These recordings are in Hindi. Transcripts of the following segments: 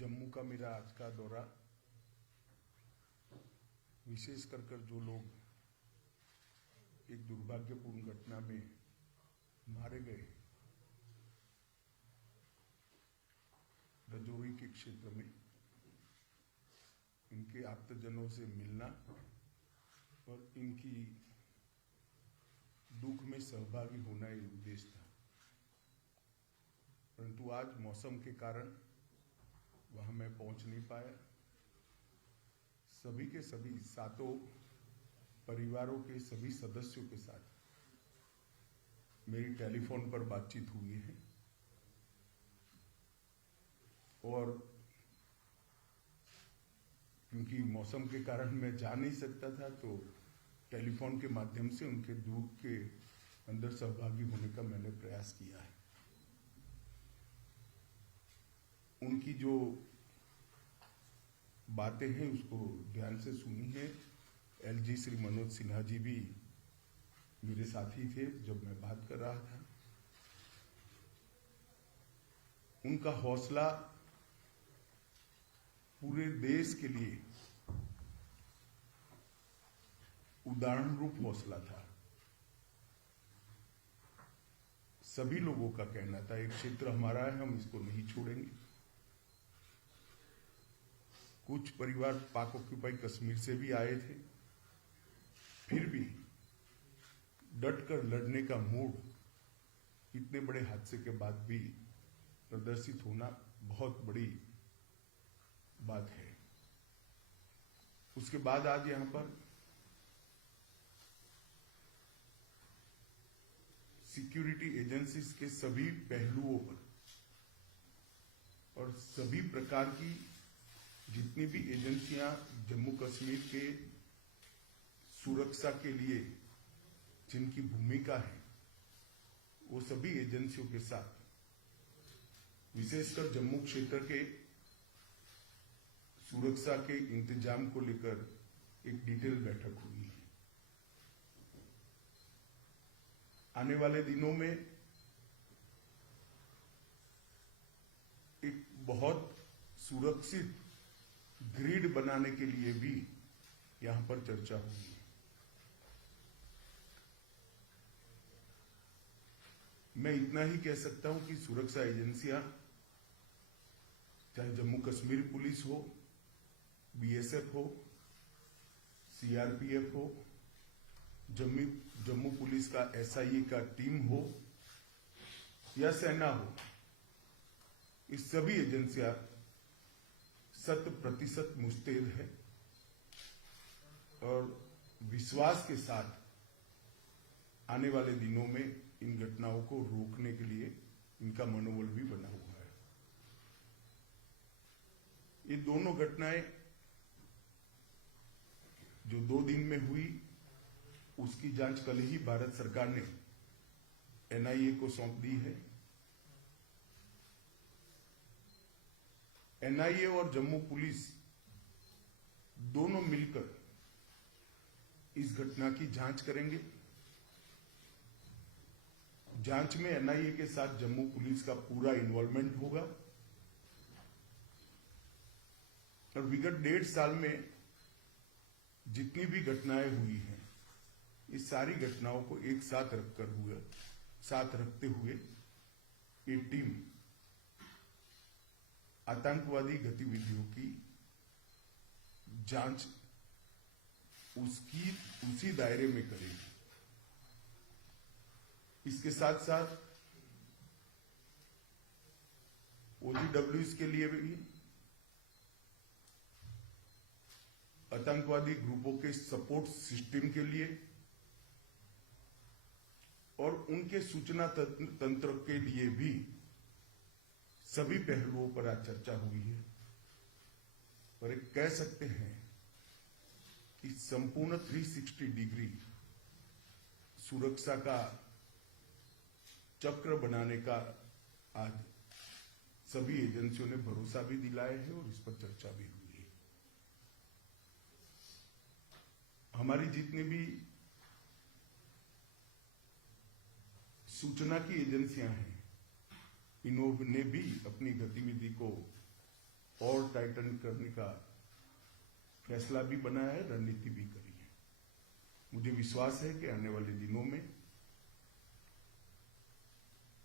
जम्मू का मेरा आज का दौरा विशेष कर जो लोग एक दुर्भाग्यपूर्ण घटना में मारे गए रजौरी के क्षेत्र में, इनके आप्तजनों से मिलना और इनकी दुख में सहभागी होना ये उद्देश्य था। परंतु आज मौसम के कारण वहां मैं पहुंच नहीं पाया। सभी के सभी सातों परिवारों के सभी सदस्यों के साथ मेरी टेलीफोन पर बातचीत हुई है और क्योंकि मौसम के कारण मैं जा नहीं सकता था तो टेलीफोन के माध्यम से उनके दुख के अंदर सहभागी होने का मैंने प्रयास किया है। उनकी जो बातें हैं उसको ध्यान से सुनी है। एलजी श्री मनोज सिन्हा जी भी मेरे साथी थे जब मैं बात कर रहा था। उनका हौसला पूरे देश के लिए उदाहरण रूप हौसला था। सभी लोगों का कहना था, एक क्षेत्र हमारा है, हम इसको नहीं छोड़ेंगे। कुछ परिवार पाक ऑक्यूपाई कश्मीर से भी आए थे, फिर भी डटकर लड़ने का मूड इतने बड़े हादसे के बाद भी प्रदर्शित होना बहुत बड़ी बात है। उसके बाद आज यहां पर सिक्योरिटी एजेंसीज के सभी पहलुओं पर और सभी प्रकार की जितनी भी एजेंसियां जम्मू कश्मीर के सुरक्षा के लिए जिनकी भूमिका है, वो सभी एजेंसियों के साथ विशेषकर जम्मू क्षेत्र के सुरक्षा के इंतजाम को लेकर एक डिटेल बैठक हुई है। आने वाले दिनों में एक बहुत सुरक्षित ग्रिड बनाने के लिए भी यहां पर चर्चा हुई है। मैं इतना ही कह सकता हूं कि सुरक्षा एजेंसियां, चाहे जम्मू कश्मीर पुलिस हो, बीएसएफ हो, सीआरपीएफ हो, जम्मू पुलिस का एसआईए का टीम हो या सेना हो, इस सभी एजेंसियां 100% मुस्तैद है और विश्वास के साथ आने वाले दिनों में इन घटनाओं को रोकने के लिए इनका मनोबल भी बना हुआ है। ये दोनों घटनाएं जो 2 दिन में हुई, उसकी जांच कल ही भारत सरकार ने एनआईए को सौंप दी है। एनआईए और जम्मू पुलिस दोनों मिलकर इस घटना की जांच करेंगे। जांच में एनआईए के साथ जम्मू पुलिस का पूरा इन्वॉल्वमेंट होगा और विगत 1.5 साल में जितनी भी घटनाएं हुई हैं, इस सारी घटनाओं को एक साथ रखते हुए ये टीम आतंकवादी गतिविधियों की जांच उसी दायरे में करेगी। इसके साथ साथ ओजीडब्ल्यूएस के लिए भी आतंकवादी ग्रुपों के सपोर्ट सिस्टम के लिए और उनके सूचना तंत्र के लिए भी सभी पहलुओं पर आज चर्चा हुई है। और एक कह सकते हैं कि संपूर्ण 360 डिग्री सुरक्षा का चक्र बनाने का आज सभी एजेंसियों ने भरोसा भी दिलाया है और इस पर चर्चा भी हुई है। हमारी जितनी भी सूचना की एजेंसियां हैं, इन्होंने भी अपनी गतिविधि को और टाइटन करने का फैसला भी बनाया है, रणनीति भी करी है। मुझे विश्वास है कि आने वाले दिनों में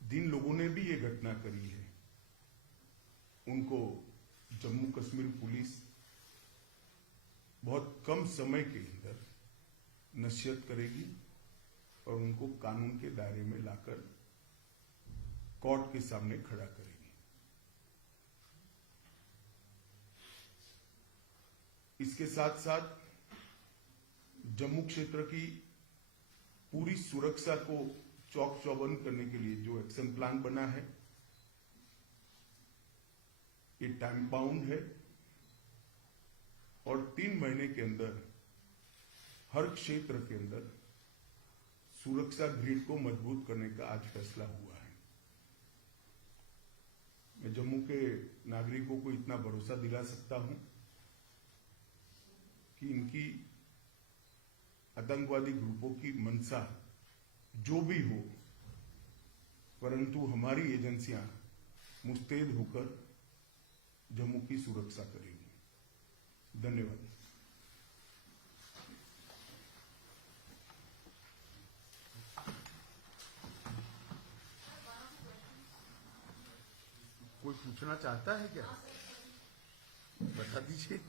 जिन लोगों ने भी ये घटना करी है उनको जम्मू कश्मीर पुलिस बहुत कम समय के अंदर नसीहत करेगी और उनको कानून के दायरे में लाकर कोर्ट के सामने खड़ा करेगी। इसके साथ साथ जम्मू क्षेत्र की पूरी सुरक्षा को चौक चौबंद करने के लिए जो एक्शन प्लान बना है ये टाइम बाउंड है और 3 महीने के अंदर हर क्षेत्र के अंदर सुरक्षा ग्रिड को मजबूत करने का आज फैसला हुआ है। मैं जम्मू के नागरिकों को इतना भरोसा दिला सकता हूं कि इनकी आतंकवादी ग्रुपों की मंशा जो भी हो, परंतु हमारी एजेंसियां मुस्तैद होकर जम्मू की सुरक्षा करेगी। धन्यवाद। कोई पूछना चाहता है क्या? बता दीजिए।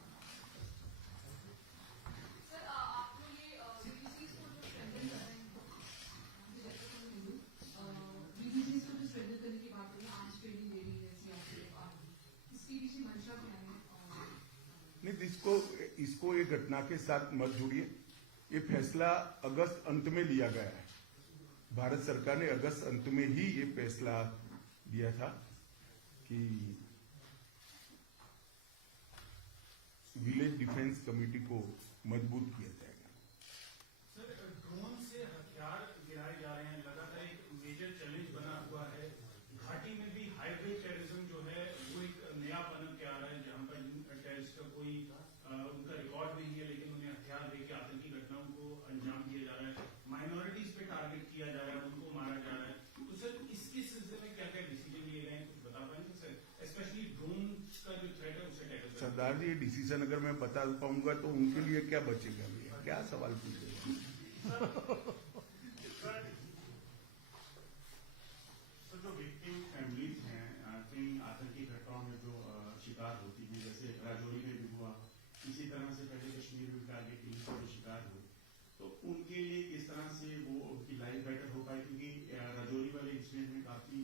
नहीं, इसको ये घटना के साथ मत जोड़िए। ये फैसला अगस्त अंत में लिया गया है। भारत सरकार ने अगस्त अंत में ही ये फैसला दिया था कि विलेज डिफेंस कमेटी को मजबूत किया जाएगा। सर, ड्रोन से हथियार गिराए जा रहे हैं, लगातार एक मेजर चैलेंज बना हुआ है। घाटी में भी हाइब्रिड टेररिज्म जो है वो एक नया पनप के आ रहा है, जहां पर टेररिस्ट का कोई उनका रिकॉर्ड नहीं है, लेकिन उन्हें हथियार देकर आतंकी घटनाओं को अंजाम दिया जा रहा है। माइनॉरिटीज पे टारगेट किया जा रहा है, उनको मारा जा रहा है। तो सर, इसके सिलसिले में क्या क्या डिसीजन लिए गए हैं, कुछ बता पाएंगे सर? स्पेशली ड्रोन का जो थ्रेट है उसे टैकल। सरदार जी, ये डिसीजन अगर मैं बता पाऊंगा तो उनके लिए क्या बचेगा? भैया क्या सवाल पूछेगा? जो विक्टिम फैमिलीज हैं इन आतंकी घटनाओं में जो शिकार होती हैं, जैसे राजौरी में भी हुआ, इसी तरह से पहले कश्मीर में टारगेट किलिंग के जो शिकार हुए, तो उनके लिए किस तरह से वो उनकी लाइफ बेटर हो पाए? क्योंकि राजौरी वाले इंसिडेंट में काफी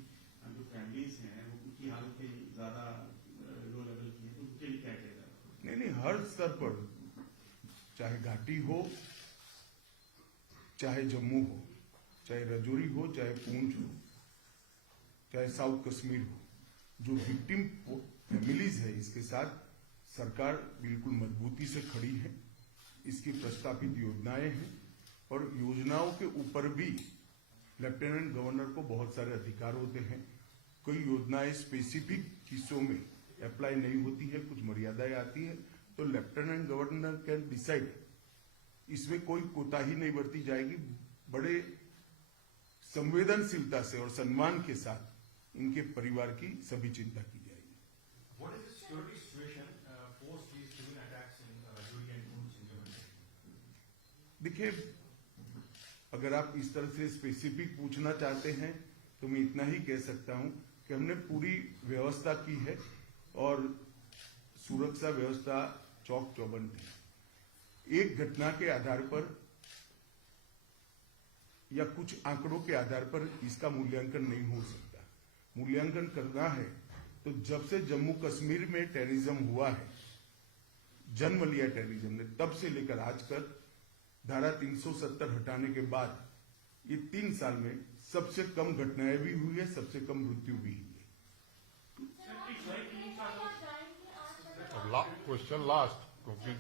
जो फैमिलीज हैं वो उनकी हालत ज्यादा लो लेवल की है, तो उनके लिए क्या किया जाए? नहीं, हर स्तर पर, चाहे घाटी हो, चाहे जम्मू हो, चाहे राजौरी हो, चाहे पूंछ हो, चाहे साउथ कश्मीर हो, जो विक्टिम फैमिलीज है इसके साथ सरकार बिल्कुल मजबूती से खड़ी है। इसकी प्रस्तावित योजनाएं हैं और योजनाओं के ऊपर भी लेफ्टिनेंट गवर्नर को बहुत सारे अधिकार होते हैं। कई योजनाएं स्पेसिफिक हिस्सों में अप्लाई नहीं होती है, कुछ मर्यादाएं आती है, तो लेफ्टिनेंट गवर्नर कैन डिसाइड। इसमें कोई कोताही नहीं बरती जाएगी। बड़े संवेदनशीलता से और सम्मान के साथ इनके परिवार की सभी चिंता की जाएगी। What is the security situation post these twin attacks in Rajouri and Poonch in Jammu? देखिए, अगर आप इस तरह से स्पेसिफिक पूछना चाहते हैं तो मैं इतना ही कह सकता हूं कि हमने पूरी व्यवस्था की है और सुरक्षा व्यवस्था चौक चौबंद है। एक घटना के आधार पर या कुछ आंकड़ों के आधार पर इसका मूल्यांकन नहीं हो सकता। मूल्यांकन करना है तो जब से जम्मू कश्मीर में टेररिज्म हुआ है, जन्म लिया टेररिज्म ने, तब से लेकर आज तक धारा 370 हटाने के बाद ये 3 साल में सबसे कम घटनाएं भी हुई है, सबसे कम मृत्यु भी हुई है। क्वेश्चन लास्ट, क्योंकि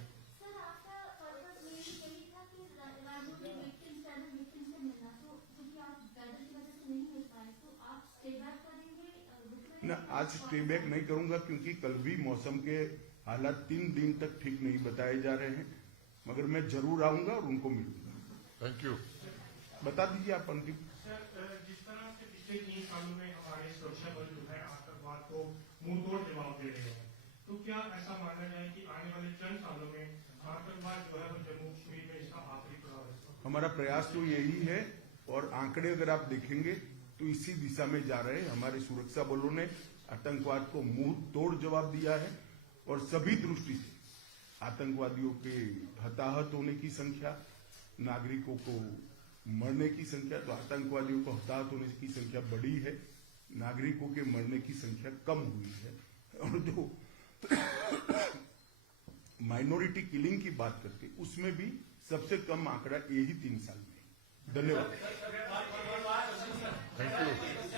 ना, आज स्टे बैक नहीं करूंगा क्योंकि कल भी मौसम के हालात 3 दिन तक ठीक नहीं बताए जा रहे हैं, मगर मैं जरूर आऊंगा और उनको मिलूंगा। Thank you. बता दीजिए आप अंतिम। जिस तरह से पिछले 3 सालों में हमारे सुरक्षा बल जो है आतंकवाद को मुंहतोड़ जवाब दे रहे हैं, तो क्या ऐसा माना जाए कि आने वाले चंद सालों में आतंकवाद जो है वो जम्मू कश्मीर में इसका आखिरी पड़ाव है? हमारा प्रयास तो यही है और आंकड़े अगर आप देखेंगे तो इसी दिशा में जा रहे हैं। हमारे सुरक्षा बलों ने आतंकवाद को मुंह तोड़ जवाब दिया है और सभी दृष्टि से आतंकवादियों के हताहत होने की संख्या, नागरिकों को मरने की संख्या, तो आतंकवादियों को हताहत होने की संख्या बढ़ी है, नागरिकों के मरने की संख्या कम हुई है। और जो माइनॉरिटी किलिंग की बात करते उसमें भी सबसे कम आंकड़ा यही 3 साल में। धन्यवाद। Thank you.